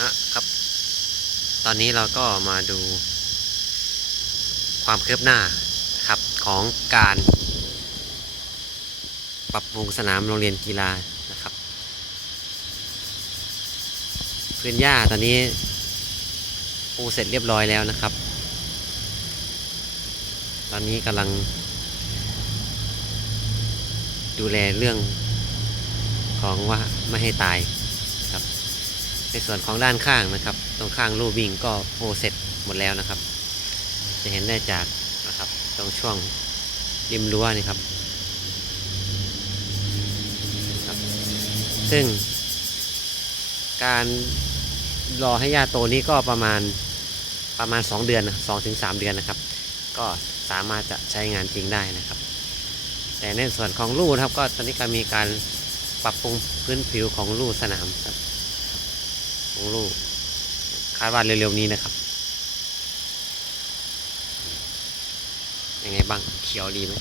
นะครับ ตอนนี้เราก็มาดูความคืบหน้าครับของการ ปรับปรุงสนามโรงเรียนกีฬานะครับ พื้นหญ้าตอนนี้ปูเสร็จเรียบร้อยแล้วนะครับ ตอนนี้กำลัง ดูแลเรื่องของว่าไม่ให้ตาย ในส่วนของด้านข้างนะครับ ตรงข้างลูวิ่งก็โปรเสร็จหมดแล้วนะครับ จะเห็นได้จากนะครับตรงช่วงริมรั้วนี่ครับครับ ซึ่ง การรอให้หญ้าโตนี้ก็ประมาณประมาณ 2 เดือนสองถึงสามเดือนนะครับ ก็สามารถจะใช้งานจริงได้นะครับ แต่ในส่วนของลู่นะครับก็ตอนนี้ก็มีการปรับปรุงพื้นผิวของลู่สนามครับ ของลูกคาดว่าเร็วๆนี้นะครับยังไงบ้างเขียวดีไหม